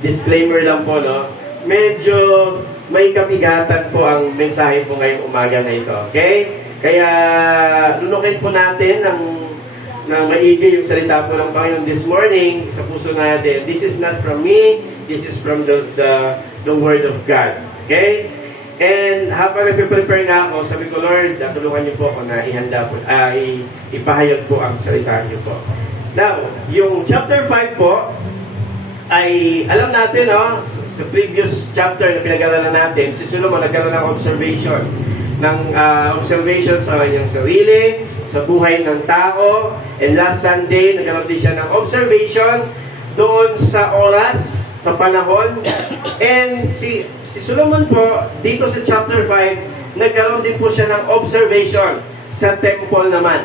Disclaimer lang po, no? Medyo may kabigatan po ang mensahe po ngayong umaga na ito. Okay? Kaya lunukin po natin ng maigi yung salita po ng Panginoon this morning sa puso natin. This is not from me, this is from the Word of God. Okay? And habang nagpe-prepare na ako, sabi ko, Lord, tulungan niyo po ako na ihanda po, ipahayag po ang salita niyo po. Now, yung chapter 5 po, ay alam natin, no, sa previous chapter na pinag-aralan natin, si Solomon nagkaroon ng observation sa kanyang sarili, sa buhay ng tao, and last Sunday, nagkaroon din siya ng observation doon sa oras, sa panahon, and si Solomon po, dito sa chapter 5, nagkaroon din po siya ng observation sa temple naman.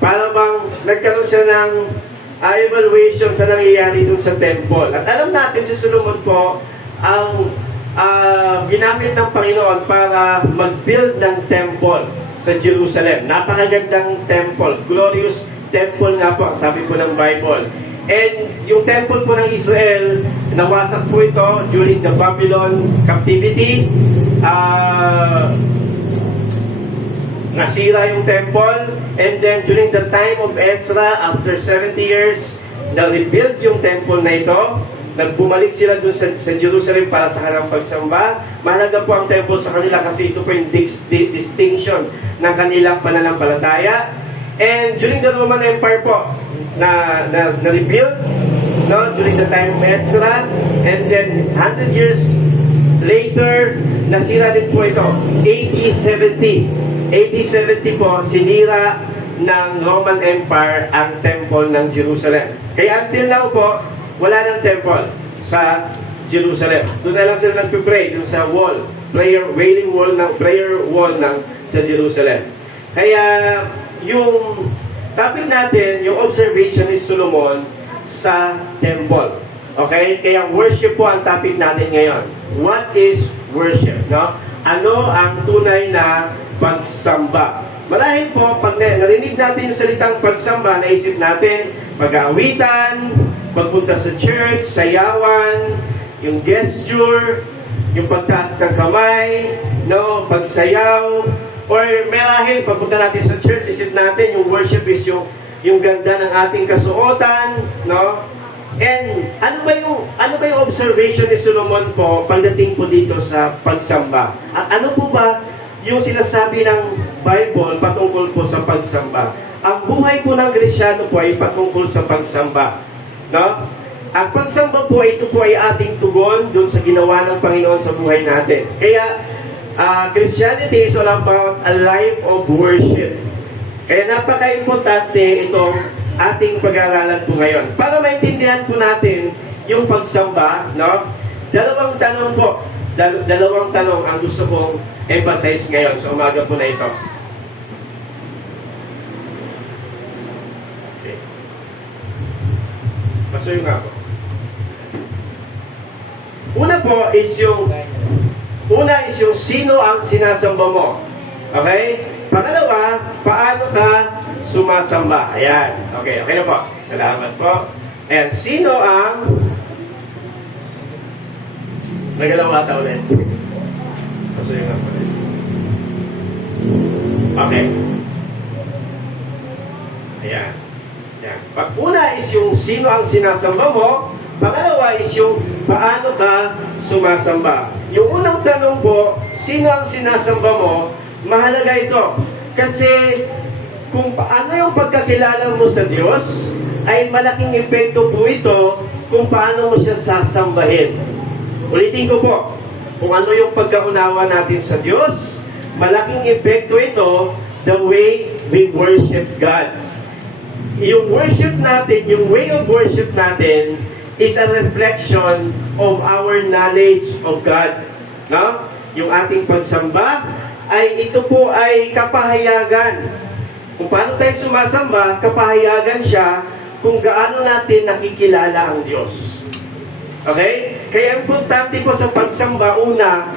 Para bang nagkaroon siya ng evaluation sa nangyayari dun sa temple. At alam natin, si Solomon po ang ginamit ng Panginoon para mag-build ng temple sa Jerusalem. Napakagandang temple. Glorious temple nga po, sabi po ng Bible. And yung temple po ng Israel, nawasak po ito during the Babylon captivity. Nasira yung temple, and then during the time of Ezra, after 70 years, na-rebuild yung temple na ito. Nagbumalik sila dun sa Jerusalem para sa kanilang pagsamba. Mahalaga po ang temple sa kanila kasi ito po yung distinction ng kanilang pananampalataya. And during the Roman Empire po, na-rebuild, no, during the time of Ezra, and then 100 years later, nasira din po ito, AD 70. AD 70 po, sinira ng Roman Empire ang temple ng Jerusalem. Kaya until now po, wala ng temple sa Jerusalem. Doon na lang sila nagpipray, doon sa wall, prayer wall ng sa Jerusalem. Kaya yung topic natin, yung observation ni Solomon sa temple. Okay? Kaya worship po ang topic natin ngayon. What is worship? No? Ano ang tunay na pagsamba? Marahil po, pag narinig natin yung salitang pagsamba, naisip natin pag-aawitan, pagpunta sa church, sayawan, yung gesture, yung pagtaas ng kamay, no, pagsayaw, or marahil pagpunta natin sa church, isip natin yung worship is yung ganda ng ating kasuotan, no? And ano ba yung observation ni Solomon po pagdating po dito sa pagsamba? Ano po ba yung sinasabi ng Bible patungkol po sa pagsamba? Ang buhay po ng Kristyano po ay patungkol sa pagsamba. No? Ang pagsamba po, ito po ay ating tugon doon sa ginawa ng Panginoon sa buhay natin. Kaya, Christianity is all about a life of worship. Kaya napaka-importante itong ating pag-aaralan po ngayon. Para maintindihan po natin yung pagsamba, no? Dalawang tanong ang gusto kong emphasize ngayon sa umaga po na ito. Okay. Pasuyo nga po. Una is yung sino ang sinasamba mo. Okay? Pangalawa, paano ka sumasamba. Ayan. Okay na po. Salamat po. And sino ang nagalawa ta ulit? Pasuyo nga po. Okay. Ayan. Ayan. Pag-una is yung sino ang sinasamba mo. Pangalawa is yung paano ka sumasamba. Yung unang tanong po, sino ang sinasamba mo, mahalaga ito. Kasi kung paano yung pagkakilala mo sa Diyos, ay malaking epekto po ito kung paano mo siya sasambahin. Ulitin ko po, kung ano yung pagkaunawa natin sa Diyos, malaking epekto ito the way we worship God. Yung worship natin, yung way of worship natin, is a reflection of our knowledge of God. No? Yung ating pagsamba, ito po ay kapahayagan. Kung paano tayo sumasamba, kapahayagan siya kung gaano natin nakikilala ang Diyos. Okay? Kaya importante po sa pagsamba, una,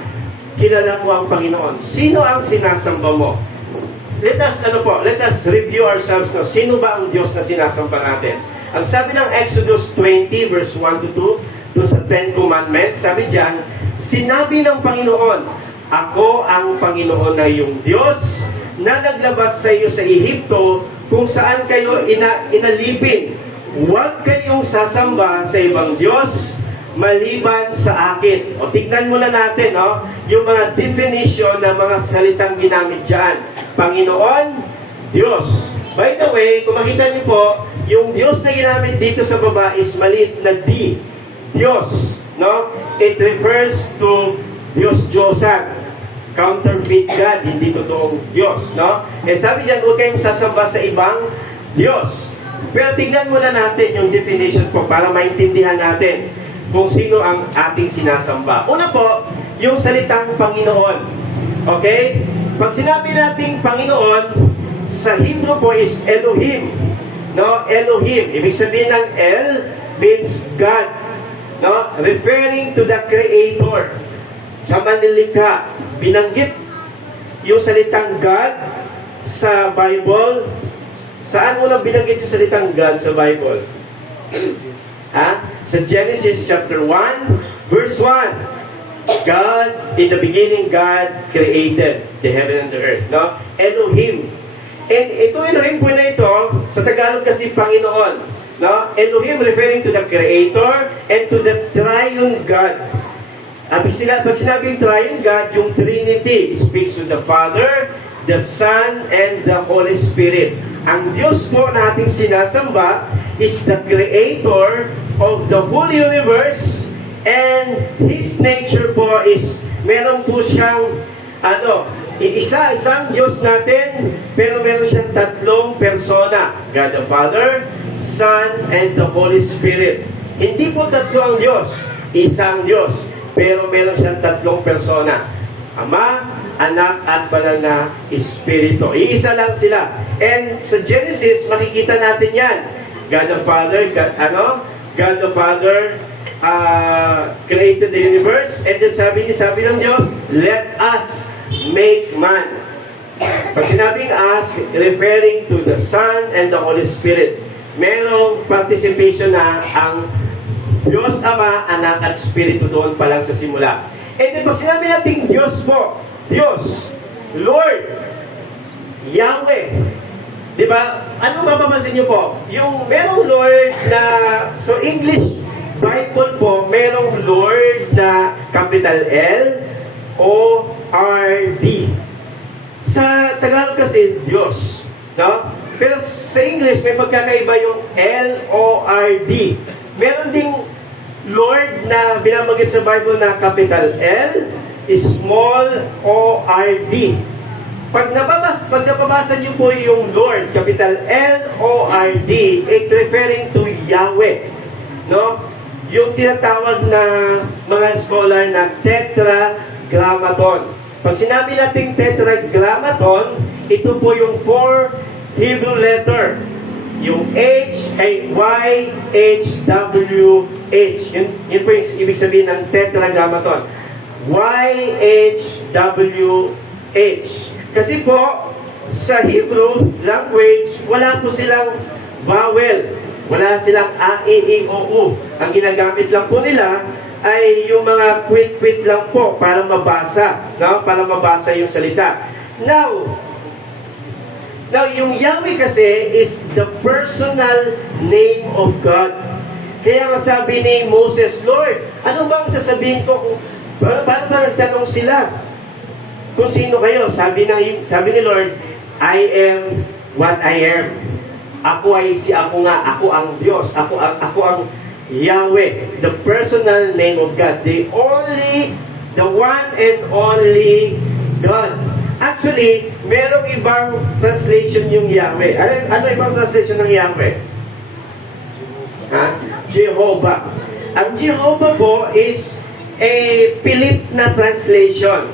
kilala mo ang Panginoon. Sino ang sinasamba mo? Let us review ourselves. No? Sino ba ang Diyos na sinasamba natin? Ang sabi ng Exodus 20 verse 1 to 2, doon sa Ten Commandments, sabi diyan, sinabi ng Panginoon, ako ang Panginoon na iyong Diyos na naglabas sa iyo sa Ehipto kung saan kayo inalipin. Huwag kayong sasamba sa ibang Diyos maliban sa akin. O tignan muna natin yung mga definition ng mga salitang ginamit dyan. Panginoon, Diyos. By the way, kung makita niyo po, yung Diyos na ginamit dito sa baba is maliit na D. Diyos. No? It refers to Diyos Diyosan. Counterfeit God, hindi totoong Diyos. No? Sabi dyan, huwag kayong sasamba sa ibang Diyos. Pero tignan muna natin yung definition po para maintindihan natin kung sino ang ating sinasamba. Una po, yung salitang Panginoon. Okay? Pag sinabi nating Panginoon, sa Hebrew po is Elohim. No? Elohim. Ibig sabihin ng El means God. No? Referring to the Creator. Sa manlilikha. Binanggit yung salitang God sa Bible. Saan unang binanggit yung salitang God sa Bible? Sa Genesis chapter 1, verse 1. God, in the beginning, God created the heaven and the earth. No? Elohim. And ito Elohim po na ito, sa Tagalog kasi Panginoon. No? Elohim referring to the Creator and to the Triune God. Pag sinabing Triune God, yung Trinity speaks to the Father, the Son, and the Holy Spirit. Ang Diyos po na ating sinasamba is the Creator of the whole universe, and His nature po is, meron po siyang, isang Diyos natin, pero meron siyang tatlong persona. God the Father, Son, and the Holy Spirit. Hindi po tatlo ang Diyos, isang Diyos, pero meron siyang tatlong persona. Ama, Anak, at Banal na Espiritu. Iisa lang sila. And sa Genesis, makikita natin yan. God the Father, God the Father created the universe, and then sabi ng Diyos, let us make man. Pag sinabing us, referring to the Son and the Holy Spirit. Merong participation na ang Diyos Ama, Anak, at Espiritu doon pa lang sa simula. And then pag sinabi natin Diyos po, Diyos, Lord, Yahweh. Di ba? Ano mapapansin niyo po? Yung merong Lord na, so English Bible po, merong Lord na capital L, O, R, D. Sa Tagalog kasi, Diyos. No? Pero sa English, may pagkakaiba yung L, O, R, D. Meron ding Lord na binamagit sa Bible na capital L, small O, R, D. Pag nababasa niyo po yung Lord, capital L, O, R, D, it referring to Yahweh. No? Yung tinatawag na mga scholar na tetragrammaton. Pag sinabi natin tetragrammaton, ito po yung 4 Hebrew letter. Yung H, ay Y, H, W, H. Yun po yung ibig sabihin ng tetragrammaton. Y, H, W, H. Kasi po, sa Hebrew language, wala po silang vowel. Wala silang A, E, I, O, U. Ang ginagamit lang po nila ay yung mga quit-quit lang po para mabasa. No? Para mabasa yung salita. Now, yung Yahweh kasi is the personal name of God. Kaya nga sabi ni Moses, Lord, ano bang sasabihin ko? Paano ba nagtanong sila? Kung sino kayo? Sabi ni Lord, I am what I am. Ako ay ako nga, ako ang Diyos, ako ang Yahweh, the personal name of God, the one and only God. Actually, merong ibang translation yung Yahweh. Ano ibang translation ng Yahweh? Jehovah. Ang Jehovah po is a Pilit na translation.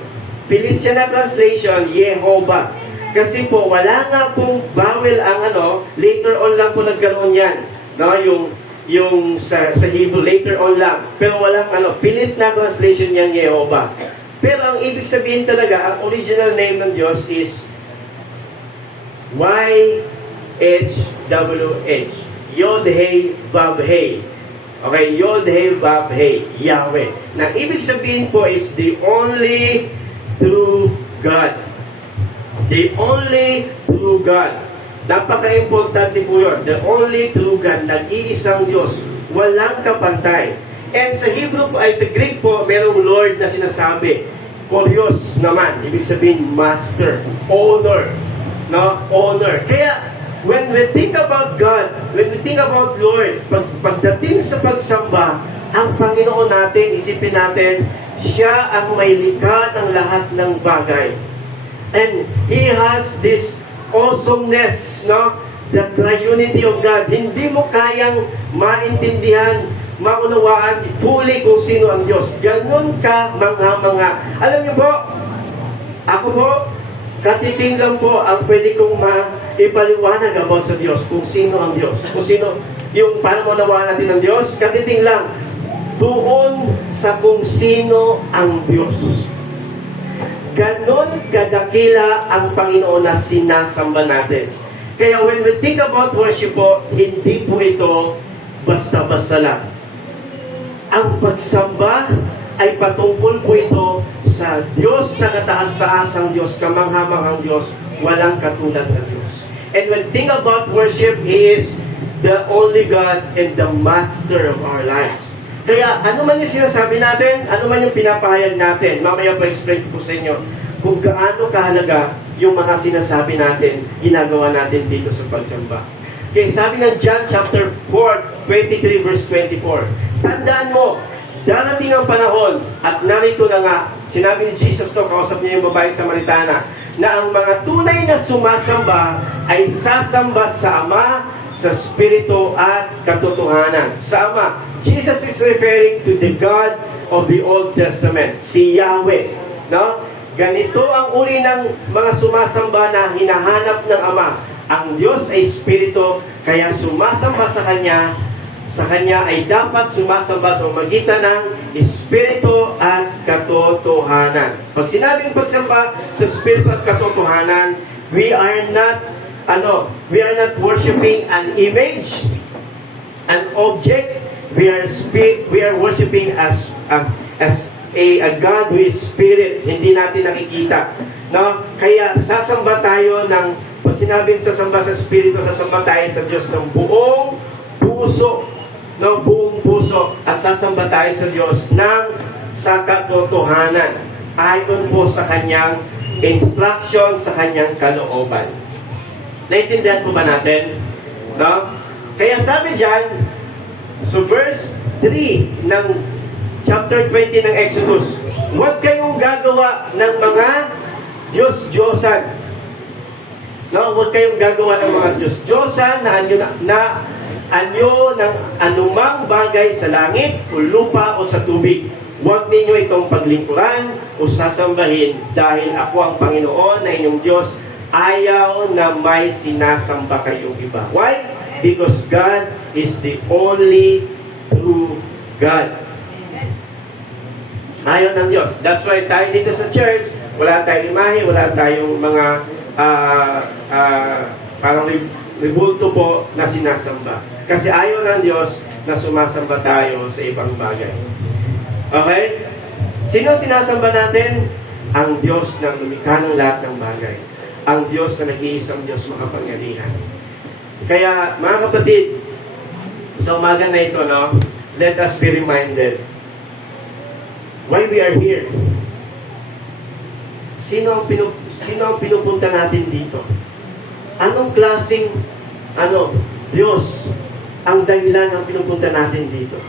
Pilit siya na translation, Jehovah. Kasi po, wala nga pong vowel ang later on lang po nagkaroon yan. No? Yung sa Hebrew, later on lang. Pero walang pilit na translation yan, Jehovah. Pero ang ibig sabihin talaga, ang original name ng Diyos is YHWH. Yod-Heh, Vav-Heh. Okay, Yod, He, Vav, He, Yahweh. Na ibig sabihin po is the only true God. The only true God. Napaka-importante po yun. The only true God, nag-iisang Diyos. Walang kapantay. And sa Hebrew po, ay sa Greek po, merong Lord na sinasabi. Kurios naman. Ibig sabihin, Master. Owner. No? Owner. Kaya, when we think about God, when we think about Lord, pagdating sa pagsamba, ang Panginoon natin, isipin natin, siya ang may likha ng lahat ng bagay. And He has this awesomeness, no? The triunity of God. Hindi mo kayang maintindihan, maunawaan fully kung sino ang Diyos. Ganon ka mga. Alam niyo po, ako po, katiting lang po ang pwede kong ipaliwanag about sa Diyos, kung sino ang Diyos. Kung sino, yung paano maunawaan natin ang Diyos, katiting lang. Doon sa kung sino ang Diyos. Ganon kadakila ang Panginoon na sinasamba natin. Kaya when we think about worship po, hindi po ito basta-basta lang. Ang pagsamba ay patungkol po ito sa Diyos na kataas-taas ang Diyos, kamangha-manghang Diyos, walang katulad na Diyos. And when think about worship, He is the only God and the Master of our lives. Kaya ano man yung sinasabi natin, ano man yung pinapahayag natin, mamaya pa explain ko sa inyo kung gaano kahalaga yung mga sinasabi natin, ginagawa natin dito sa pagsamba. Okay, sabi ng John chapter 4, 23 verse 24, tandaan mo, darating ang panahon, at narito na nga, sinabi ni Jesus to, kausap niya yung babaeng Samaritana, na ang mga tunay na sumasamba ay sasamba sa Ama, sa Espiritu at katotohanan. Sa Ama, Jesus is referring to the God of the Old Testament, si Yahweh. No? Ganito ang uri ng mga sumasamba na hinahanap ng Ama. Ang Diyos ay Espiritu, kaya sumasamba sa Kanya ay dapat sumasamba sa magitan ng Espiritu at katotohanan. Pag sinabing pagsamba sa Espiritu at katotohanan, we are not worshiping an image, an object. We are worshiping as a God who is Spirit. Hindi natin nakikita. No? Kaya sasamba tayo ng, pag sinabing sasamba sa Espiritu, sasamba tayo sa Diyos ng buong puso. Ng buong puso. At sasamba tayo sa Diyos sa katotohanan. Ayon po sa Kanyang instruction, sa Kanyang kalooban. Naintindihan po ba natin? No? Kaya sabi dyan, so verse 3 ng chapter 20 ng Exodus, huwag kayong gagawa ng mga Diyos-Diyosan. No? Huwag kayong gagawa ng mga Diyos-Diyosan na anyo ng anumang bagay sa langit, o lupa, o sa tubig. Huwag ninyo itong paglingkuran o sasambahin dahil ako ang Panginoon na inyong Diyos. Ayaw na may sinasamba kayong iba. Why? Because God is the only true God. Ayaw ng Diyos. That's why tayo dito sa church, wala tayong imahe, wala tayong mga parang ribulto po na sinasamba. Kasi ayaw ng Diyos na sumasamba tayo sa ibang bagay. Okay? Sino sinasamba natin? Ang Diyos na lumikha ng lahat ng bagay. Ang Diyos na nag-iisang Diyos makapangyarihan. Kaya, mga kapatid, sa umaga na ito, no, let us be reminded why we are here. Sino ang pinupunta natin dito? Anong klaseng Diyos ang dahilan ng pinupunta natin dito?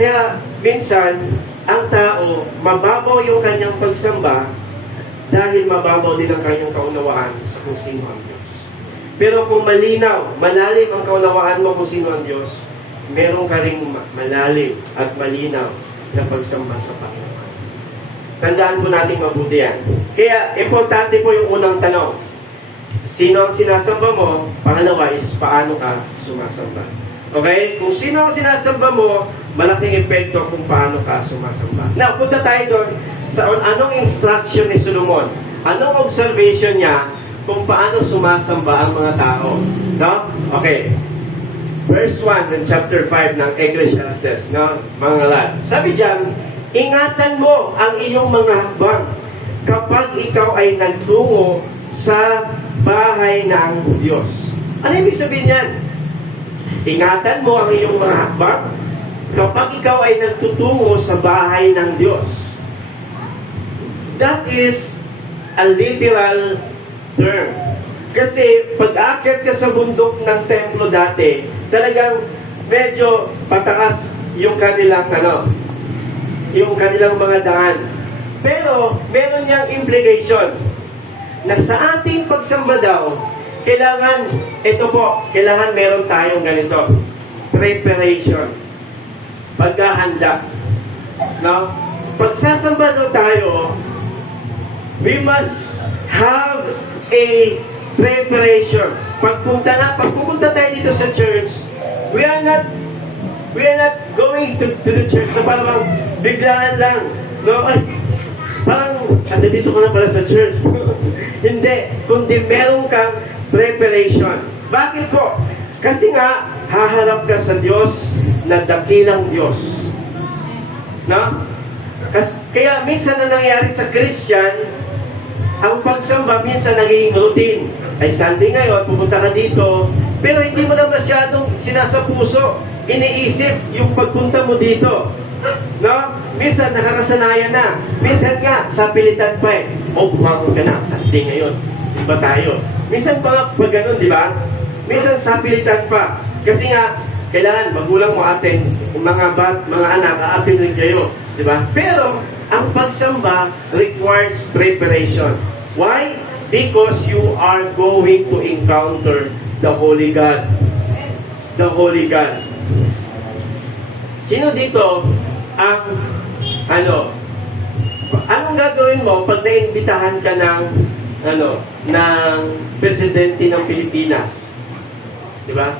Kaya, minsan, ang tao, mababaw yung kanyang pagsamba dahil mababaw din ang kanyang kaunawaan sa kung sino ang Diyos. Pero kung malinaw, malalim ang kaunawaan mo kung sino ang Diyos, meron ka ring malalim at malinaw na pagsamba sa Panginoon. Tandaan po natin mabuti yan. Kaya, importante po yung unang tanong. Sino ang sinasamba mo? Pangalawa is, paano ka sumasamba? Okay? Kung sino ang sinasamba mo, malaking epekto kung paano ka sumasamba. Now, punta tayo doon sa anong instruction ni Solomon. Anong observation niya kung paano sumasamba ang mga tao. No? Okay. verse 1 ng chapter 5 ng Ecclesiastes, no? Mga lad. Sabi diyan, ingatan mo ang iyong mga hakbang kapag ikaw ay nagtungo sa bahay ng Diyos. Ano ibig sabihin yan? Ingatan mo ang iyong mga hakbang kapag ikaw ay nagtutungo sa bahay ng Diyos. That is a literal term. Kasi pag-aakyat ka sa bundok ng templo dati, talagang medyo pataas yung kanilang yung kanilang mga daan. Pero meron niyang implication na sa ating pagsamba daw, kailangan meron tayong ganito, preparation, paghahanda. No? Pagsasamba daw tayo, we must have a preparation. Pagpunta tayo dito sa church, we are not going to the church na parang biglaan lang. No? Ay, parang, dito ka na pala sa church. Hindi. Kundi meron kang preparation. Bakit po? Kasi nga, haharap ka sa Diyos na dakilang Diyos. No? Kaya minsan na nangyari sa Christian, ang pagsamba minsan naging routine. Ay Sunday ngayon, pupunta ka dito, pero hindi mo na masyadong sinasapuso, iniisip yung pagpunta mo dito. No? Minsan nakakasanayan na. Minsan nga, sa pilitan pa eh. Bumangon ka na, Sunday ngayon. Simba tayo. Minsan pa ganun, di ba? Minsan sa pilitan pa. Kasi nga, kailangan magulang mo atin, mga anak, aatin rin kayo. Di ba? Pero, ang pagsamba requires preparation. Why? Because you are going to encounter the Holy God. The Holy God. Sino dito ang anong gagawin mo pag naimbitahan ka ng presidente ng Pilipinas? Di ba?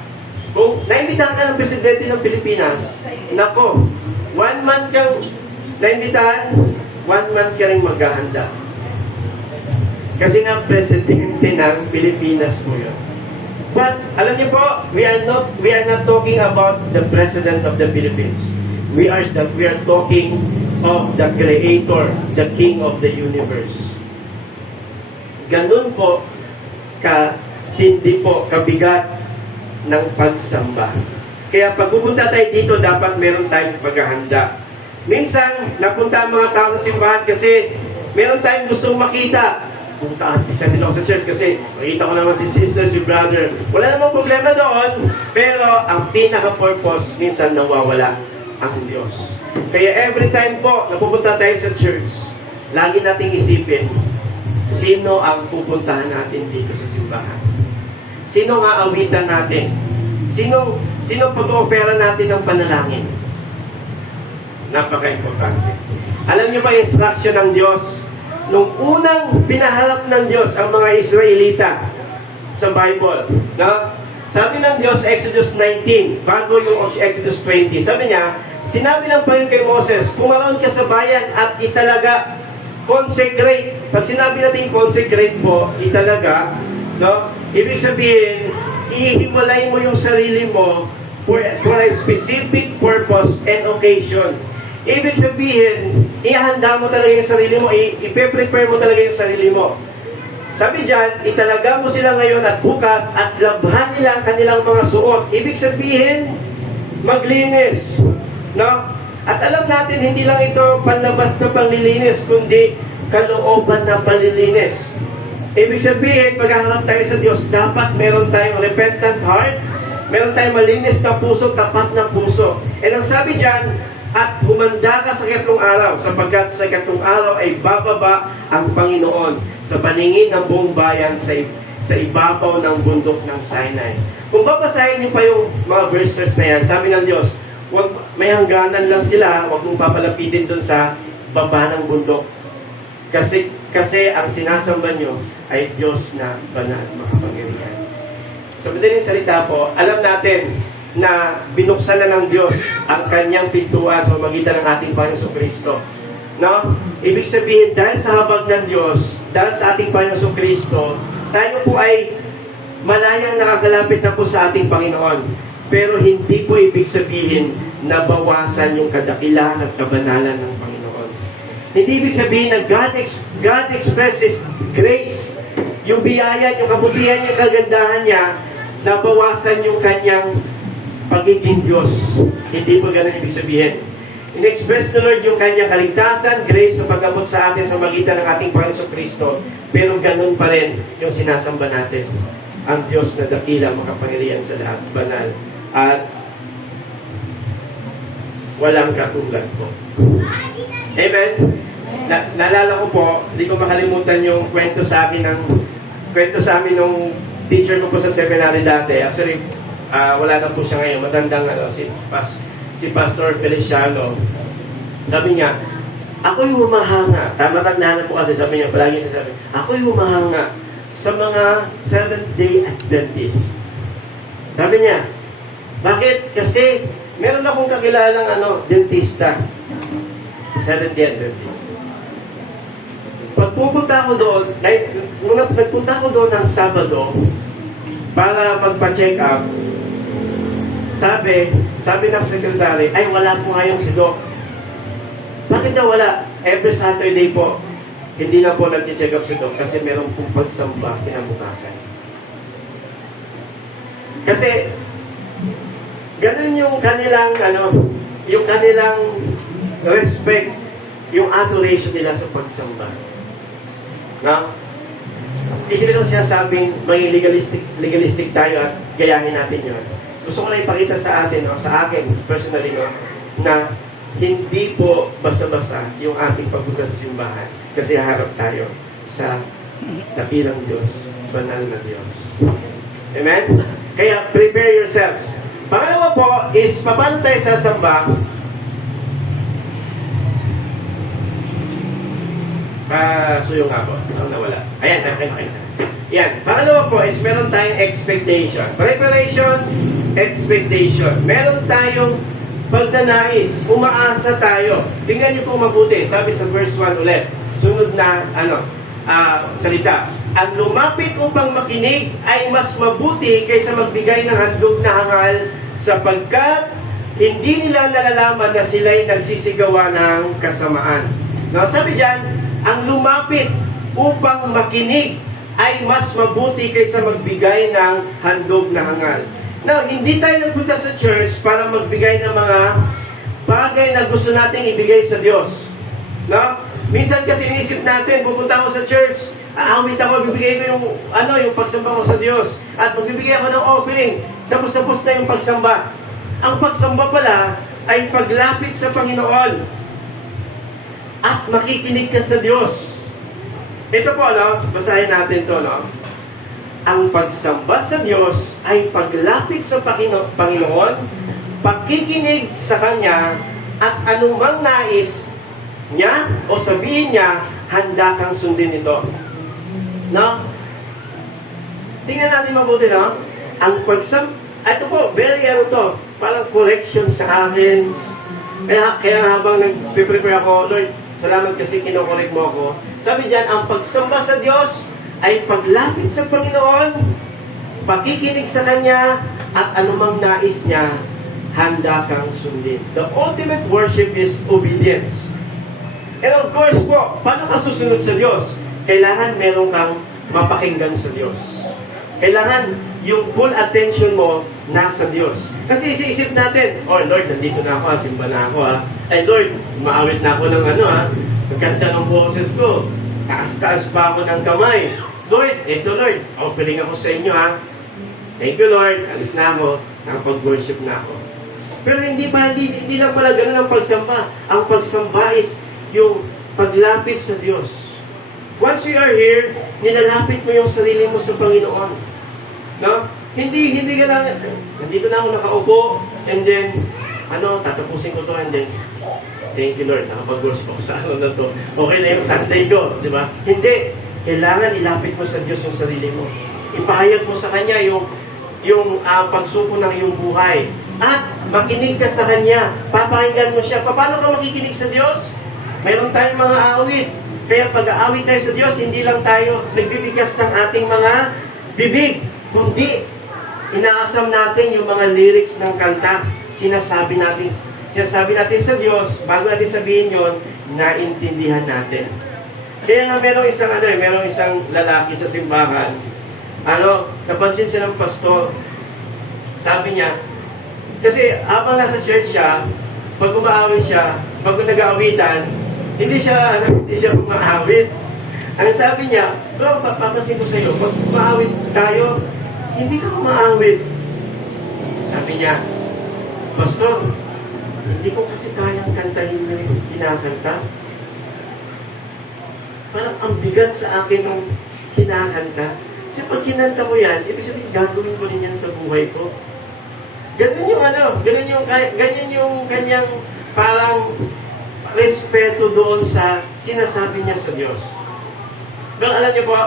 Kung naimbitahan ka ng presidente ng Pilipinas, nako, 1 month kang naimbitahan, 1 month ka rin maghahanda. Kasi nga, presidente ng Pilipinas mo yun. But, alam niyo po, we are not talking about the president of the Philippines. We are talking of the Creator, the King of the universe. Ganun po, hindi po, kabigat ng pagsamba. Kaya pag pupunta tayo dito, dapat meron tayong paghahanda. Minsan, napunta ang mga tao sa simbahan kasi meron tayong gustong makita. Puntaan, isa nila ako sa church kasi makita ko naman si sister, si brother. Wala namang problema doon, pero ang pinaka-purpose, minsan nawawala ang Diyos. Kaya every time po, napupunta tayo sa church, lagi nating isipin, sino ang pupuntahan natin dito sa simbahan? Sino ang aawitan natin? Sino pag-oopera natin ng panalangin? Napaka-importante. Alam niyo ba yung instruction ng Diyos? Nung unang pinahalap ng Diyos ang mga Israelita sa Bible, no? Sabi ng Diyos, Exodus 19, bago yung Exodus 20, sabi niya, sinabi ng Panginoon kay Moses, pumaroon ka sa bayan at italaga, consecrate. Pag sinabi natin consecrate po, italaga, no? Ibig sabihin, ihiwalay mo yung sarili mo for a specific purpose and occasion. Ibig sabihin, ihanda mo talaga yung sarili mo, i-prepare mo talaga yung sarili mo. Sabi dyan, italaga mo sila ngayon at bukas at labhan nila ang kanilang mga suot. Ibig sabihin, maglinis. No? At alam natin, hindi lang ito panlabas na panlilinis, kundi kalooban na panlilinis. Ibig sabihin, paghahanap tayo sa Diyos, dapat meron tayong repentant heart, meron tayong malinis na puso, tapat na puso. And ang sabi dyan, at humanda ka sa ikatlong araw, sapagkat sa ikatlong araw ay bababa ang Panginoon sa paningin ng buong bayan sa ibabaw ng bundok ng Sinai. Kung babasahin niyo pa yung mga verses na yan, sabi ng Diyos, may hangganan lang sila, huwag mong papalapitin dun sa baba ng bundok. Kasi ang sinasamba nyo ay Diyos na banal at makapangyarihan. Sa madaling salita po, alam natin na binuksan na ng Diyos ang kanyang pintuan sa magitan ng ating Panginoon Kristo. No? Ibig sabihin, dahil sa habag ng Diyos, dahil sa ating Panginoon Kristo, tayo po ay malayang nakakalapit na po sa ating Panginoon. Pero hindi po ibig sabihin na bawasan yung kadakilaan at kabanalan ng Panginoon. Hindi ibig sabihin na God expresses grace, yung biyaya, yung kabutihan, yung kagandahan niya, na bawasan yung kanyang pagiging Diyos. Hindi po ganun ibig sabihin. In-express ng Lord yung kanyang kaligtasan, grace, sa pag-abot sa atin sa magitan ng ating Panginoon Kristo, pero ganun pa rin yung sinasamba natin. Ang Diyos na dakila, makapangyarihan sa lahat, banal, at walang katulad po. Amen? Naalala ko po, hindi ko makalimutan yung kwento sa amin ng teacher ko po sa seminary dati. Actually, wala na po siya ngayon. Matandang si Pastor Feliciano. Sabi niya, ako'y humahanga. Matanda na po kasi sabi niya, palagi niya sasabi, ako'y humahanga sa mga Seventh-day Adventists. Sabi niya, bakit? Kasi meron akong kakilalang dentista. Seventh-day Adventist. Pagpupunta ako doon, nung nagpunta ako doon ng Sabado para magpa-check up, sabi ng secretary, ay wala po ngayong si Doc. Bakit na wala? Every Saturday po, hindi na po nag-check up si Doc kasi meron pong pagsamba kinabukasan. Kasi, ganun yung kanilang, yung kanilang respect, yung adoration nila sa pagsamba. No? Hindi ko sinasabing may legalistic tayo at gayahin natin yun. Gusto ko lang ipakita sa atin, sa akin, personally, na hindi po basta-basta yung ating pagpunta sa simbahan kasi harap tayo sa dakilang Diyos, banal na Diyos. Amen? Kaya, prepare yourselves. Pangalawa po is, paano tayo sasamba? Suyo nga po. Nawala. Ayan, nakita. Yan. Pangalawa po is, meron tayong expectation. Preparation, expectation. Meron tayong pagnanais. Umaasa tayo. Tingnan niyo po mabuti. Sabi sa verse 1 ulit. Sunod na, salita. Ang lumapit upang makinig ay mas mabuti kaysa magbigay ng handog na hangal sapagkat hindi nila nalalaman na sila'y nagsisigawa ng kasamaan. Now, sabi dyan, ang lumapit upang makinig ay mas mabuti kaysa magbigay ng handog na hangal. Now, hindi tayo nagpunta sa church para magbigay ng mga bagay na gusto nating ibigay sa Diyos. No? Minsan kasi inisip natin, pupunta ako sa church, aawit ako, bibigay ko yung pagsamba ko sa Diyos. At magbibigay ako ng offering. Tapos na yung pagsamba. Ang pagsamba pala ay paglapit sa Panginoon. At makikinig ka sa Diyos. Ito po, basahin natin ito, Ang pagsamba sa Diyos ay paglapit sa Panginoon, pakikinig sa Kanya, at anumang nais niya o sabihin niya, handa kang sundin ito. No? Tingnan natin mabuti, Ang ito po, very to, parang correction sa akin. Kaya habang nag-prepare ako, Lord, salamat kasi kinokorek mo ako. Sabi diyan, ang pagsamba sa Diyos ay paglapit sa Panginoon, pakikinig sa Kanya, at anumang nais niya, handa kang sundin. The ultimate worship is obedience. And of course po, paano ka susunod sa Diyos? Kailangan meron kang mapakinggan sa Diyos. Kailangan yung full attention mo nasa Diyos. Kasi isip natin, oh Lord, nandito na ako, simba na ako Ay Lord, maawit na ako ng ang ganda ng boses ko. Taas-taas pa ako ng kamay. Lord, ito Lord, offering ako sa inyo Thank you Lord, alis na ako, nakapag-worship na ako. Pero hindi lang pala ganun ang pagsamba. Ang pagsamba is yung paglapit sa Diyos. Once we are here, nilalapit mo yung sarili mo sa Panginoon. No? Hindi ka lang, nandito na ako nakaupo, and then, tatapusin ko to, and then, thank you Lord, nakapag-worship ako sa na to. Okay na yung Sunday ko, di ba? Hindi. Kailangan ilapit mo sa Diyos yung sarili mo. Ipahayag mo sa Kanya yung pagsuko ng iyong buhay. At makinig ka sa Kanya. Papakinggan mo siya. Paano ka makikinig sa Diyos? Mayroon tayong mga awit. Kaya pag-aawit tayo sa Diyos, hindi lang tayo nagbibigas ng ating mga bibig, kundi inaasam natin yung mga lyrics ng kanta. Sinasabi natin sa Diyos, bago natin sabihin yon, naintindihan natin. Kaya nga merong isang lalaki sa simbahan, napansin siya ng pastor. Sabi niya, kasi habang nasa church siya, pag umaawit siya, pag nag-aawitan, hindi siya umaawit. Ang sabi niya, bro, papansin ko sa iyo, pag umaawit tayo, hindi ka umaawit. Sabi niya, pastor, hindi ko kasi kayang kantahin yung kinakanta. Parang ang bigat sa akin ng kinakanta. Kasi pag kinanta mo yan, ibig sabihin, gagawin ko rin yan sa buhay ko. Ganyan yung kanyang parang respeto doon sa sinasabi niya sa Diyos. Pero alam niyo po,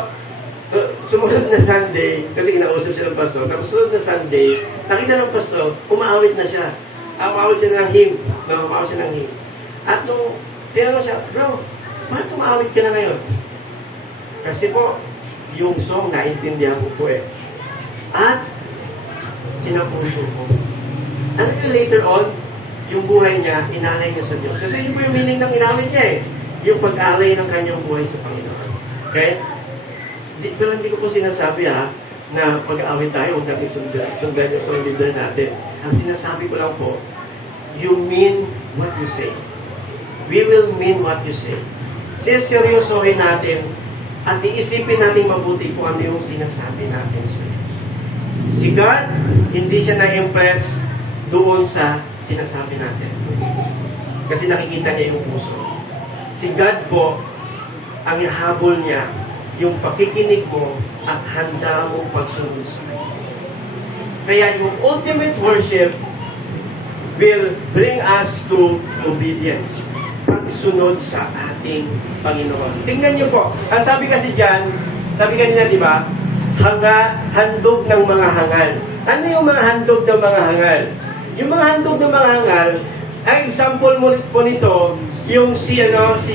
sumunod na Sunday, kasi kinausap siya ng pastor, tapos sumunod na Sunday, nakita ng pastor, umaawit na siya. Umaawit siya ng hymn. Umaawit siya ng hymn. At nung tinanong siya, bro, bakit umaawit ka na ngayon? Kasi po, yung song naintindihan ko po eh. At sinapuso ko. Ano yung later on, yung buhay niya, inalay niya sa Diyos. Kasi yun po yung meaning ng inawit niya eh. Yung pag-alay ng kanyang buhay sa Panginoon. Okay? Pero hindi ko po sinasabi na pag-aawit tayo, huwag natin sundan yung song leader natin. Ang sinasabi ko lang po, you mean what you say. We will mean what you say. Seryosohin natin at iisipin natin mabuti kung ano yung sinasabi natin sa Diyos. Si God, hindi siya na-impress doon sa sinasabi natin. Kasi nakikita niya yung puso. Si God po, ang habol niya, yung pakikinig mo at handa mong pagsunod sa Kanya. Kaya yung ultimate worship will bring us to obedience. Pagsunod sa ating Panginoon. Tingnan niyo po. Ang sabi kasi dyan, sabi kanina, di ba? Handog ng mga hangal. Ano yung mga handog ng mga hangal? Yung mga handog ng mga hangal, ang example po nito, yung si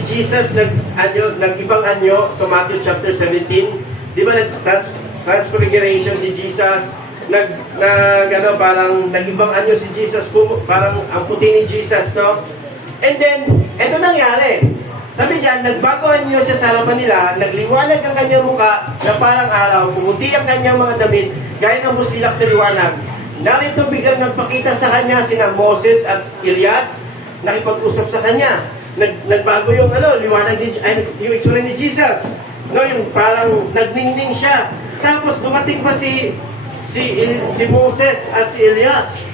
Jesus nag-ibang anyo sa Matthew chapter 17. Di ba transfiguration si Jesus, parang nag-ibang anyo si Jesus, parang ang puti ni Jesus, no? And then, eto nangyari. Sabi diyan, nagbagoan niyo siya sa harapan nila, nagliwanag ang kanyang muka na parang araw, pumuti ang kanyang mga damit, gaya ng busilak na liwanag. Narito biglang nagpakita sa kanya sina Moses at Elias, nakipag-usap sa kanya. Nagbago yung liwanag yung itsura ni Jesus. No, yung parang nagningning siya. Tapos dumating pa si Moses at si Elias.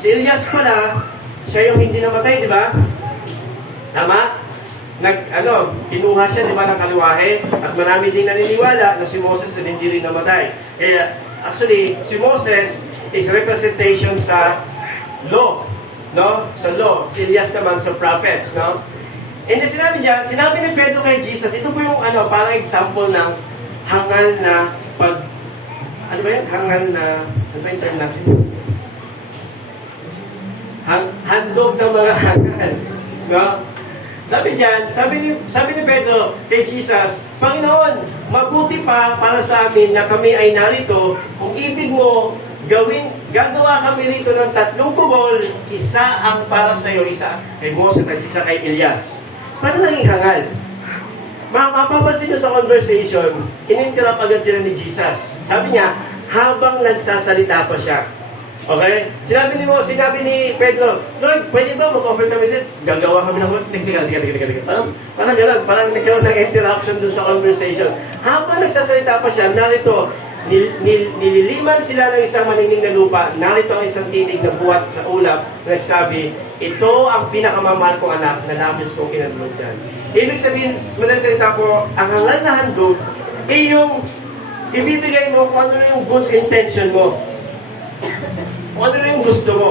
Si Elias pala, siya yung hindi namatay, di ba? Tama? Kinuha siya, di ba, ng kaliwahe, at marami din naniniwala na si Moses na hindi rin namatay. Kaya, actually, si Moses is representation sa law, no? Sa law. Si Elias naman sa prophets, no? And then sinabi ni Pedro kay Jesus, ito po yung parang example ng hangal na hangal na, ano ba yung term natin? Handog ng mga hangal, no? Sabi ni Pedro kay Jesus, Panginoon, mabuti pa para sa amin na kami ay narito. Kung ibig mo, gagawa kami rito ng 3 kubol, isa ang para sa iyo, isa kay Moses at isa kay Elias. Paano naging hangal? Mapapansin nyo sa conversation, ininterrupt agad sila ni Jesus. Sabi niya, habang nagsasalita pa siya. Okay? Sinabi ni Pedro, Lord, pwede ba mag-offer kami siya? Gagawa kami ng technical. Parang gano'n, parang nagkaroon ng interruption dun sa conversation. Habang nagsasalita pa siya, narito, nililiman sila ng isang maningning na lupa, narito ang isang tinig na buhat sa ulap, nagsabi, ito ang pinakamamahal kong anak na labis kong kinadulogdan. Ibig sabihin, madaling salita po, ang hangal na handog, yung ibibigay mo kung ano yung good intention mo. Kung ano yung gusto mo.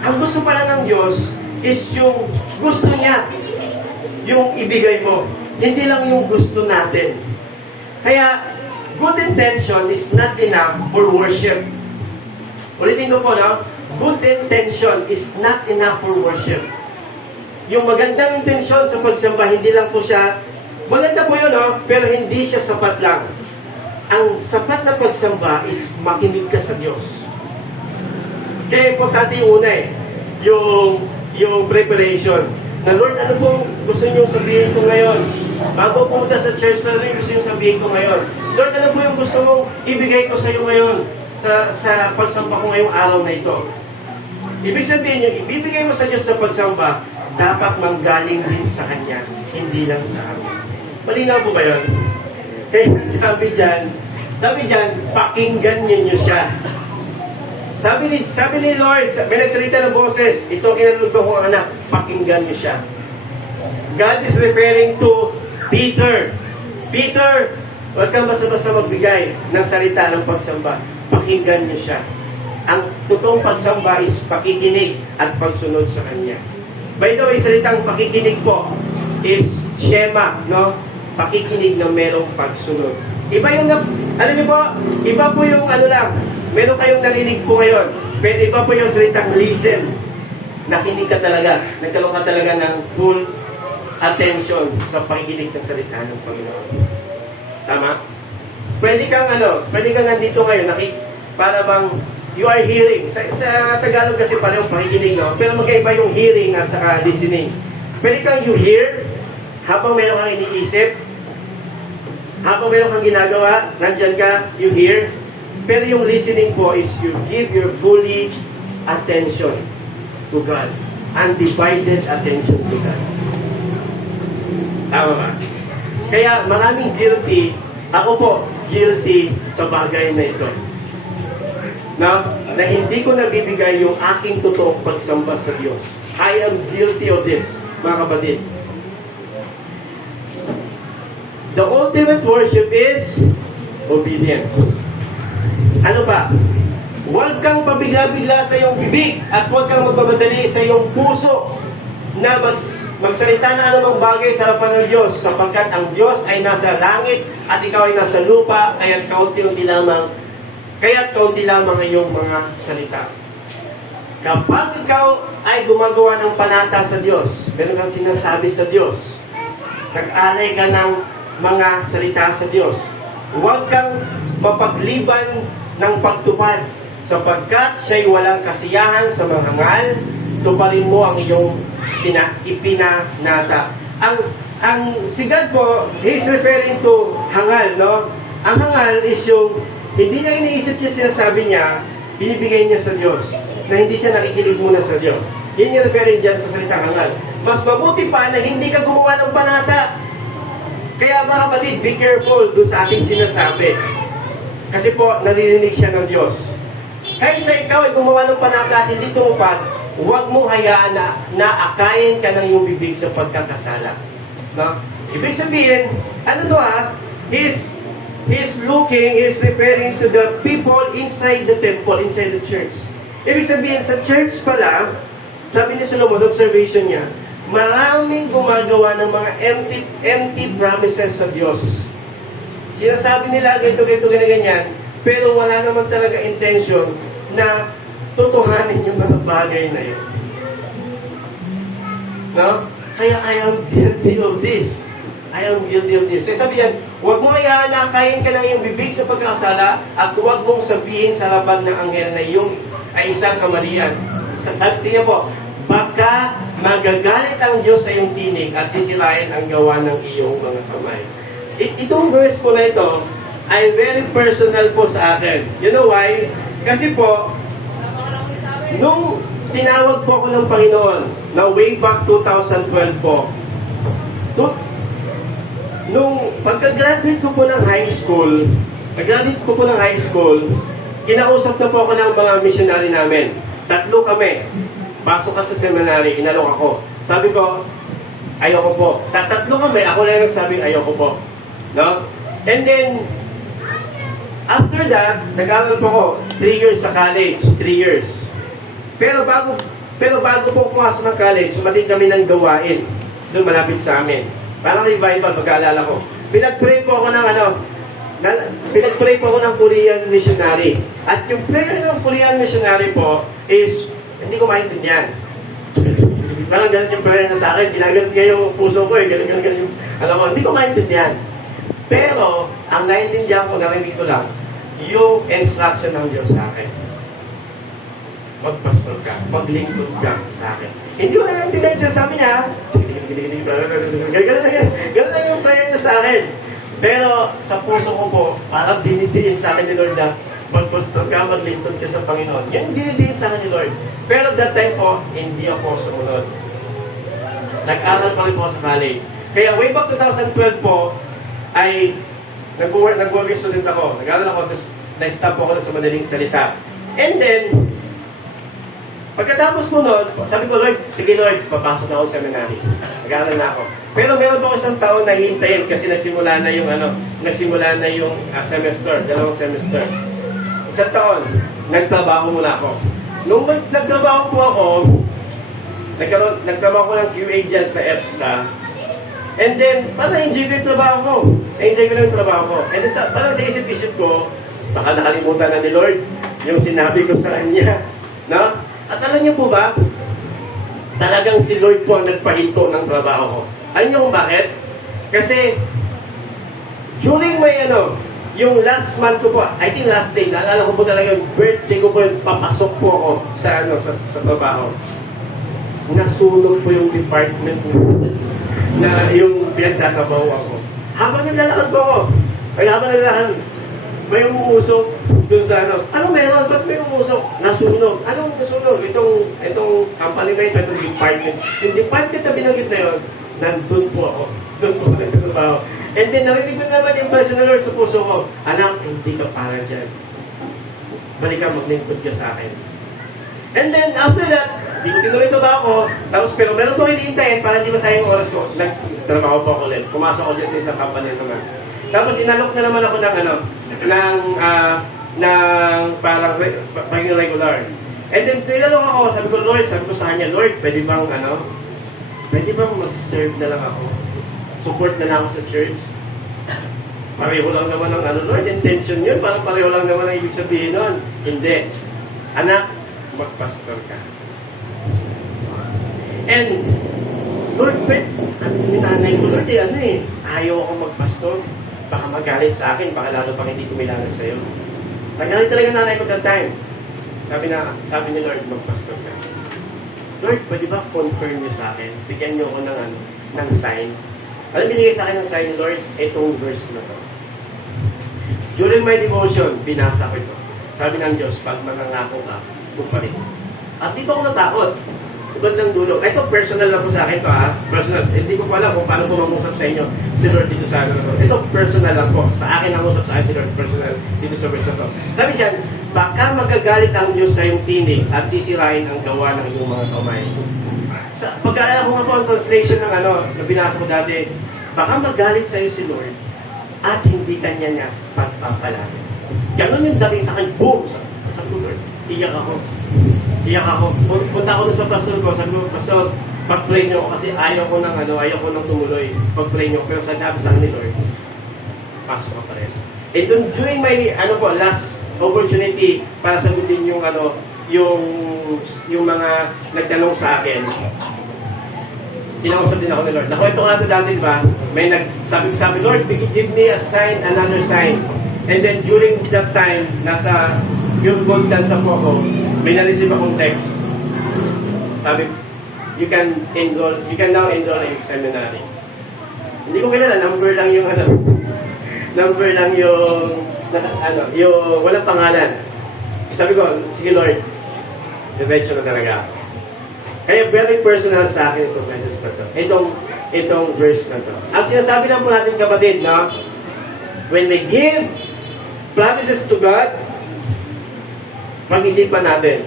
Ang gusto pala ng Diyos is yung gusto niya, yung ibigay mo. Hindi lang yung gusto natin. Kaya, good intention is not enough for worship. Ulitin ko po, no? Good intention is not enough for worship. Yung magandang intensyon sa pagsamba, hindi lang po siya, maganda po yun, no? Pero hindi siya sapat lang. Ang sapat na pagsamba is makinig ka sa Diyos. Kaya importante yung una eh, yung preparation. Na Lord, ano pong gusto niyo sabihin ko ngayon? Bago pumunta sa church, ano yung gusto niyo sabihin ko ngayon? Lord, ano po yung gusto mong ibigay ko sa iyo ngayon sa pagsamba ko ngayong araw na ito? Ibig sabihin yung ibibigay mo sa Diyos sa pagsamba, dapat manggaling din sa Kanya, hindi lang sa amin. Malinaw po ba yun? Kaya sabi dyan, pakinggan niyo siya. Sabi ni Lord, may nagsalita ng boses, ito kinalugod ko kong anak, pakinggan niyo siya. God is referring to Peter. Peter, huwag kang basta-basta magbigay ng salita ng pagsamba. Pakinggan niyo siya. Ang totoong pagsamba is pakikinig at pagsunod sa Kanya. By the way, salitang pakikinig po is shema, no? Pakikinig na merong pagsunod. Iba yung, alam niyo po, iba po yung ano lang, meron kayong narinig po ngayon, pero iba po yung salitang listen. Nakinig ka talaga, nagkaroon ka talaga ng full attention sa pakikinig ng salita ng Panginoon. Tama? Pwede kang nandito ngayon, para bang you are hearing. Sa Tagalog kasi parehong pakikinig, no? Pero magkaiba yung hearing at saka listening. Pwede kang you hear, habang meron kang iniisip, habang meron kang ginagawa, nandyan ka, you hear. Pero yung listening po is you give your fully attention to God. Undivided attention to God. Tama ba? Kaya maraming guilty, ako po, guilty sa bagay na ito. Na hindi ko nabibigay yung aking totoong pagsamba sa Diyos. I am guilty of this, mga kapatid. The ultimate worship is obedience. Ano pa? Huwag kang pabigla-bigla sa iyong bibig at huwag kang magmamadali sa iyong puso na magsalita na anumang bagay sa harapan ng Diyos, sapagkat ang Diyos ay nasa langit at ikaw ay nasa lupa, kaya't kaunti lamang ang iyong mga salita. Kapag ikaw ay gumagawa ng panata sa Diyos, meron kang sinasabi sa Diyos, nag-alay ka ng mga salita sa Diyos, huwag kang mapagliban ng pagtupad, sapagkat siya'y walang kasiyahan sa mga hangal, tuparin mo ang iyong ipinanata. Ang sigad po, he's referring to hangal, no? Ang hangal is yung hindi niya iniisip niya, sinasabi niya, binibigay niya sa Diyos, na hindi siya nakikinig muna sa Diyos. Yun yung referring dyan sa salitang hangal. Mas mabuti pa na hindi ka gumawa ng panata. Kaya mga kapatid, be careful doon sa ating sinasabi. Kasi po, naririnig siya ng Diyos. Kaysa ikaw ay gumawa ng panata at hindi tumupad, huwag mong hayaan na akayin ka ng iyong bibig sa pagkakasala. No? Ibig sabihin, ano to He's referring to the people inside the temple, inside the church. Ibig sabihin, sa church pala, sabi ni Solomon, observation niya, maraming gumagawa ng mga empty promises sa Diyos. Sinasabi nila, ganito, ganyan, pero wala naman talaga intention na tutuhanin yung mga bagay na yun. No? Kaya I am guilty of this. Sabi yan, huwag mo hayaan na kain ka ng iyong bibig sa pagkakasala at huwag mong sabihin sa harapan ng anghel na iyong ay isang kamalian. Tingnan po, baka magagalit ang Diyos sa iyong tinig at sisirain ang gawa ng iyong mga kamay. Itong verse po na ito ay very personal po sa akin. You know why? Kasi po, nung tinawag po ako ng Panginoon na way back 2012 po, nung pagka-graduate ko po ng high school, kinausap na po ako ng mga missionary namin. 3 kami. Pasok ka sa seminary, inalok ako. Sabi ko, ayoko po. 3 kami, ako lang nagsabi, ayoko po. No? And then, after that, nag-aaral po ako 3 years sa college. 3 years. Pero bago po pumasok ng college, sumatid kami ng gawain. Doon malapit sa amin. Parang revival, pag-aalala ko. Pinag-pray po ako ng Korean missionary. At yung prayer ng Korean missionary po is, hindi ko maintindihan. Parang ganun yung prayer na sa akin, ginaganit kayo yung puso ko ganun yung, alam mo, hindi ko maintindihan. Pero, ang naiintindihan ko, narinig ko lang, yung instruction ng Diyos sa akin. magpastor ka, maglingkod ka sa akin. Hindi ko na naintindihan siya sabi niya, ganun lang yung prayer niya sa akin. Pero sa puso ko po, parang dinidiin sa akin ni Lord na magpastor ka, maglingkod ka sa Panginoon. Yan dinidiin sa akin ni Lord. Pero that time po, hindi ako sumunod. Nag-aral pa rin po sa college. Kaya way back 2012 po, ay nag-working student ako. Nag-aral ako, tapos na-stop ako sa madaling salita. And then, pagkatapos po noon, sabi ko, Lord, sige Lord, papasok na ako sa seminary. Nag-aaral na ako. Pero meron pa ako isang taon na hintayin kasi nagsimula na yung semester, 2 semester. Isang taon, nagtrabaho muna ako. Nung nagtrabaho po ako, nagtrabaho ko ng QA dyan sa EPSA. And then, parang enjoy ko yung trabaho ko. Enjoy ko lang yung trabaho ko. And then, parang sa isip-isip ko, baka nakalimutan na ni Lord yung sinabi ko sa kanya. No? At alam niyo po ba, talagang si Lord po ang nagpahinto ng trabaho ko. Alam niyo kung bakit? Kasi, during my yung last month ko po, I think last day, naalala ko po talaga yung birthday ko po, papasok po ako sa trabaho. Nasunog po yung department na yung pinagtatrabaho ako. Habang naglalakad po ako, may umusok dun sa ano meron? Ba't may umusok? Nasunog. Anong nasunog? Itong company na ito, itong department. Yung department na binanggit na yun, nandun po ako. Doon po ako nagtatrabaho. And then, narinig ko naman yung personal Lord sa puso ko, anak, hindi ka para dyan. Balik ka, maglingkod ka sa akin. And then, after that, hindi ko tinuloy ito ba ako, tapos pero meron ko hinihintayin para hindi masayang oras ko. Nagtrabaho po ako ulit. Pumasok ako dyan sa isang company naman. Tapos inalok na naman ako ng parang regular. And then, tinalok ako, sabi ko sa kanya, Lord, pwede bang mag-serve na lang ako? Support na lang ako sa church? Pareho lang naman ang Lord, intention yun, parang pareho lang naman ang ibig sabihin nun. Hindi. Anak, magpastor ka. And, Lord, minanay ko, Lord, ayaw ako magpastor. Baka magalit sa akin, baka lalo pang hindi kumilangan sa'yo. Nagalit talaga nanay ko that time. Sabi ni Lord, magpastor ka. Lord, pwede ba confirm niyo sa akin? Bigyan niyo ako ng sign. Alam, binigay sa akin ng sign, Lord, itong verse na to. During my devotion, binasa ko ito. Sabi ng Diyos, pag manangako ka, bumalik. At dito ako natakot. Bandang dulo. Ito, personal lang po sa akin to Personal. Hindi ko pa alam kung paano po mag-usap sa inyo si Lord dito sa Ito, personal lang po. Sa akin ang usap sa akin si Lord. Personal dito sa verse na to. Sabi dyan, baka magagalit ang Diyos sa iyong tinig at sisirain ang gawa ng iyong mga kamay. Pagkaalala ko nga po ang translation ng na binasa ko dati, baka magalit sa iyo si Lord at hindi kanya niya pagpapalagay. Ganon yung dating sa akin, boom! Sabi ko, Lord, iyak ako. Punta ako sa pastor ko, sabi ko, pastor, pag-pray niyo ako kasi ayaw ko nang tumuloy. Pag-pray niyo, pero sabi sa akin ni Lord, pasok ka pa rin. And then, during my, last opportunity para sagutin yung, yung mga nagtanong sa akin, tinausap din ako ni Lord. Nakwento ko natin dati, ba? May sabi, Lord, give me a sign, another sign. And then, during that time, nasa yung gold dance po ako, may na-receive akong text. Sabi, you can now enroll in seminary. Hindi ko kilala, number lang yung walang pangalan. Sabi ko, sige Lord, diretso na talaga ako. Kaya very personal sa akin itong message na to. Itong verse na to. Ang sinasabi lang po natin kapatid, no? When we give promises to God, pag-isipan natin.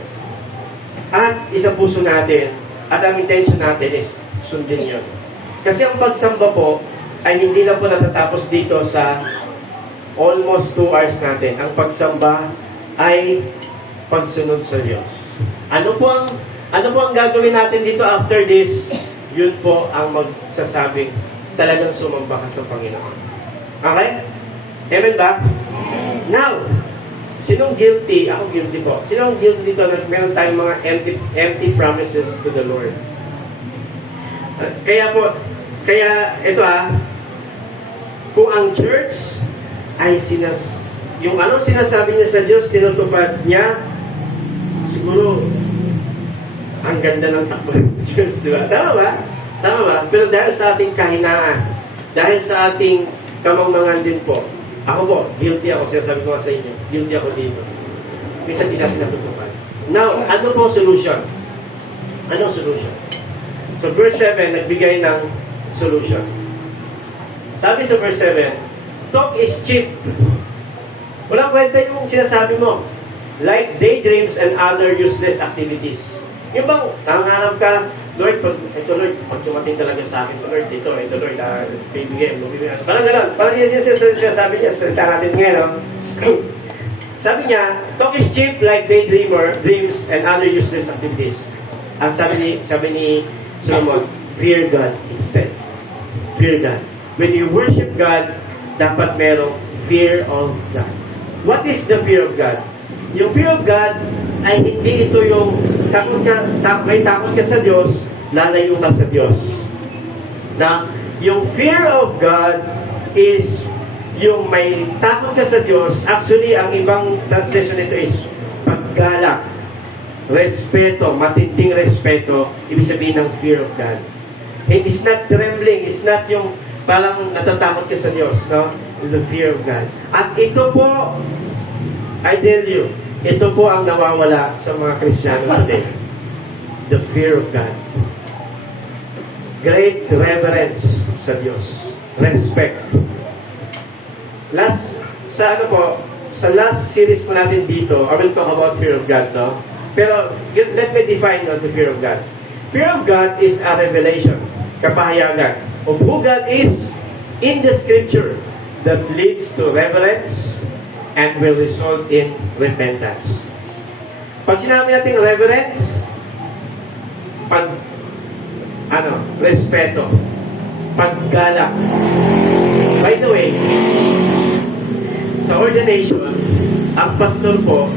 At isang puso natin. At ang intention natin is sundin yun. Kasi ang pagsamba po ay hindi na po natatapos dito sa almost 2 hours natin. Ang pagsamba ay pagsunod sa Diyos. Ano po ang gagawin natin dito after this? Yun po ang magsasabing talagang sumamba ka sa Panginoon. Okay? Amen ba? Now, sinong guilty? Ako guilty po. Sinong guilty dito na meron tayong mga empty promises to the Lord? Kaya ito kung ang church ay yung anong sinasabi niya sa Diyos, tinutupad niya, siguro ang ganda ng takbo ng Diyos, di ba? Tama ba? Tama ba? Pero dahil sa ating kahinaan, dahil sa ating kamangmangan din po, ako po, guilty ako, sinasabi ko nga sa inyo, guilty ako dito. Minsan di natin natutupad. Now, ano po ang solution? Anong solution? So, verse 7, nagbigay ng solution. Sabi sa verse 7, talk is cheap. Walang kwenta yung sinasabi mo. Like daydreams and other useless activities. Yung bang, nangangarap ka, Lord, ito Lord, pag tumating talaga sa akin, Lord, ito Lord, bibigyan mo. Parang gano'n. Parang yun yung sinasabi niya, salita natin ngayon. Sabi niya, talk is cheap like dreams and other useless activities. Ang sabi ni Solomon, fear God instead. Fear God. When you worship God, dapat merong fear of God. What is the fear of God? Yung fear of God ay hindi ito yung may takot ka sa Diyos, lalayo ka sa Diyos. Na yung fear of God is yung may takot ka sa Diyos. Actually, ang ibang translation nito is paggalak, respeto, matinding respeto, ibig sabihin ng fear of God. And it's not trembling, it's not yung parang natatakot ka sa Diyos, no? It's the fear of God. At ito po, I tell you, ito po ang nawawala sa mga Kristiyano natin. The fear of God. Great reverence sa Diyos. Respect. Sa last series po natin dito, I will talk about fear of God, no? Pero, let me define the fear of God. Fear of God is a revelation, kapahayagan, of who God is in the Scripture that leads to reverence and will result in repentance. Pag sinabi natin reverence, respeto, paggalak. By the way, sa ordination, ang pastor po,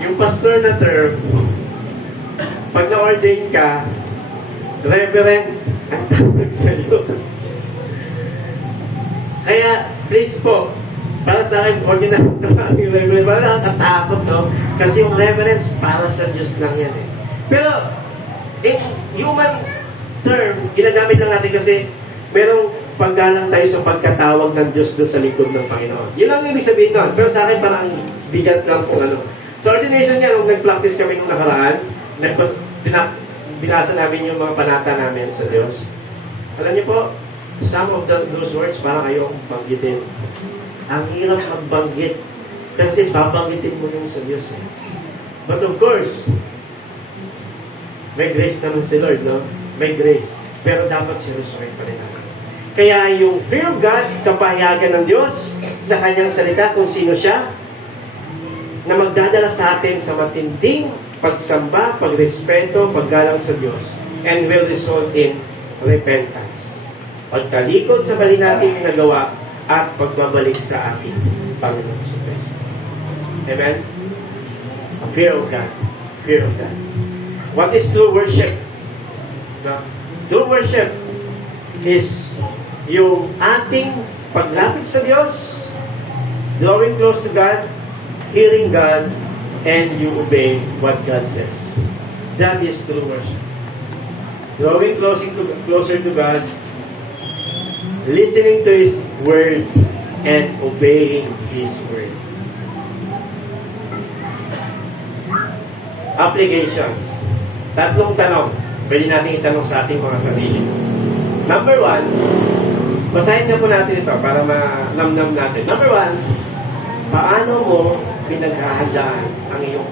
yung pastor na term, pag na-ordain ka, reverend ang tawag sa iyo. Kaya, please po, para sa akin, ordinary na yung reverend, parang nakakatakot, no? Kasi yung reverence, para sa Diyos lang yan eh. Pero, in human term, ginagamit lang natin kasi merong paggalang tayo sa pagkatawag ng Diyos doon sa lingkod ng Panginoon. Yun lang yung ibig sabihin nun. Pero sa akin, parang bigat lang kung ano. Sa ordination niya, nung nag-practice kami nung nakaraan, binasa namin yung mga panata namin sa Diyos. Alam niyo po, some of those words parang ayong banggitin. Ang hirap magbanggit kasi babanggitin mo yung sa Diyos. Eh. But of course, may grace naman si Lord, no? May grace. Pero dapat sinusunod pa rin natin. Kaya yung fear of God, kapahayagan ng Diyos sa kanyang salita kung sino siya, na magdadala sa atin sa matinding pagsamba, pagrespeto, paggalang sa Diyos, and will result in repentance. Pagtalikod sa mali natin ginagawa at pagbabalik sa ating Panginoon sa Kristo. Amen? A fear of God. Fear of God. What is true worship? True worship is yung ating paglapit sa Diyos, drawing close to God, hearing God, and you obey what God says. That is true worship. Drawing closer to God, listening to His Word, and obeying His Word. Application. Tatlong tanong. Pwede natin itanong sa ating mga sarili. Number 1, basahin na po natin ito para manamnam natin. Number 1, paano mo pinaghahandaan ang iyong